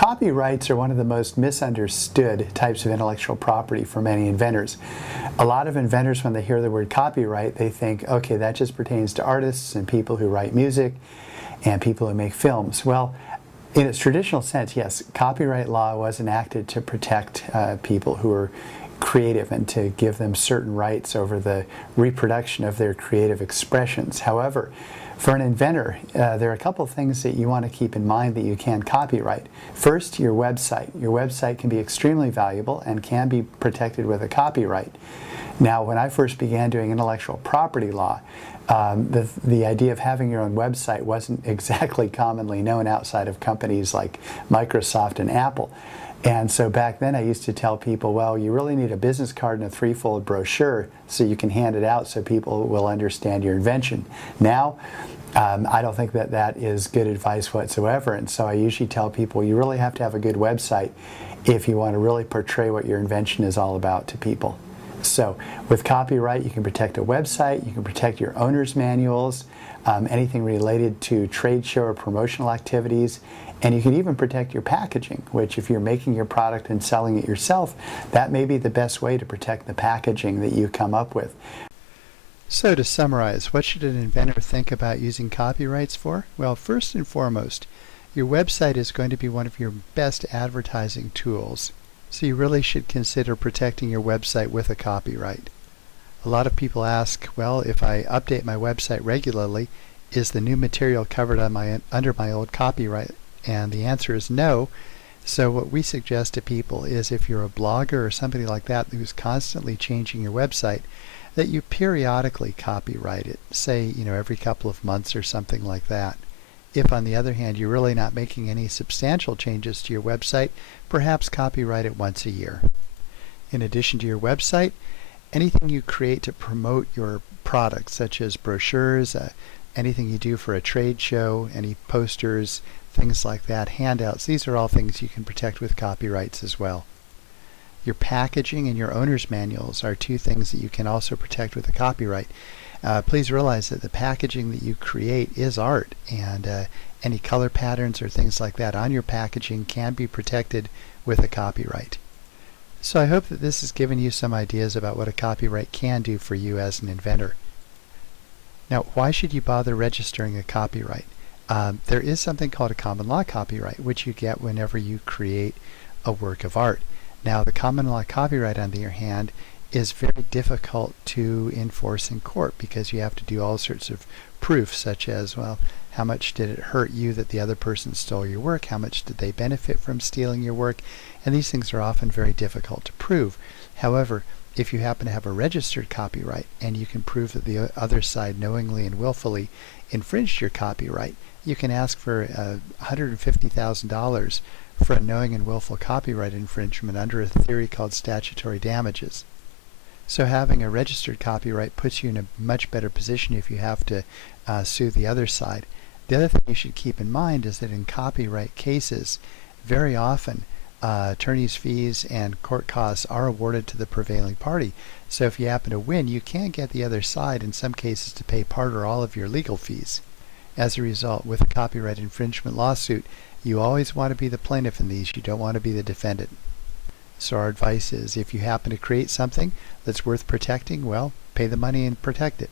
Copyrights are one of the most misunderstood types of intellectual property for many inventors. A lot of inventors, when they hear the word copyright, they think, okay, that just pertains to artists and people who write music and people who make films. Well, in its traditional sense, yes, copyright law was enacted to protect people who are creative and to give them certain rights over the reproduction of their creative expressions. However, for an inventor, there are a couple of things that you want to keep in mind that you can copyright. First, your website. Your website can be extremely valuable and can be protected with a copyright. Now, when I first began doing intellectual property law, the idea of having your own website wasn't exactly commonly known outside of companies like Microsoft and Apple. And so back then I used to tell people, well, you really need a business card and a threefold brochure so you can hand it out so people will understand your invention. Now, I don't think that that is good advice whatsoever, and so I usually tell people you really have to have a good website if you want to really portray what your invention is all about to people. So with copyright, you can protect a website, you can protect your owner's manuals, anything related to trade show or promotional activities, and you can even protect your packaging, which if you're making your product and selling it yourself, that may be the best way to protect the packaging that you come up with. So to summarize, what should an inventor think about using copyrights for? Well, first and foremost, your website is going to be one of your best advertising tools. So you really should consider protecting your website with a copyright. A lot of people ask, well, if I update my website regularly, is the new material covered on under my old copyright? And the answer is no. So what we suggest to people is if you're a blogger or somebody like that who's constantly changing your website, that you periodically copyright it, say, every couple of months or something like that. If, on the other hand, you're really not making any substantial changes to your website, perhaps copyright it once a year. In addition to your website, anything you create to promote your products, such as brochures, anything you do for a trade show, any posters, things like that, handouts, these are all things you can protect with copyrights as well. Your packaging and your owner's manuals are two things that you can also protect with a copyright. Please realize that the packaging that you create is art, and any color patterns or things like that on your packaging can be protected with a copyright. So I hope that this has given you some ideas about what a copyright can do for you as an inventor. Now, why should you bother registering a copyright? There is something called a common law copyright, which you get whenever you create a work of art. Now, the common law copyright, on the other hand, is very difficult to enforce in court because you have to do all sorts of proofs, such as, well, how much did it hurt you that the other person stole your work? How much did they benefit from stealing your work? And these things are often very difficult to prove. However, if you happen to have a registered copyright and you can prove that the other side knowingly and willfully infringed your copyright, you can ask for $150,000 for a knowing and willful copyright infringement under a theory called statutory damages. So having a registered copyright puts you in a much better position if you have to sue the other side. The other thing you should keep in mind is that in copyright cases, very often attorney's fees and court costs are awarded to the prevailing party. So if you happen to win, you can get the other side in some cases to pay part or all of your legal fees. As a result, with a copyright infringement lawsuit, you always want to be the plaintiff in these. You don't want to be the defendant. So our advice is, if you happen to create something that's worth protecting, well, pay the money and protect it.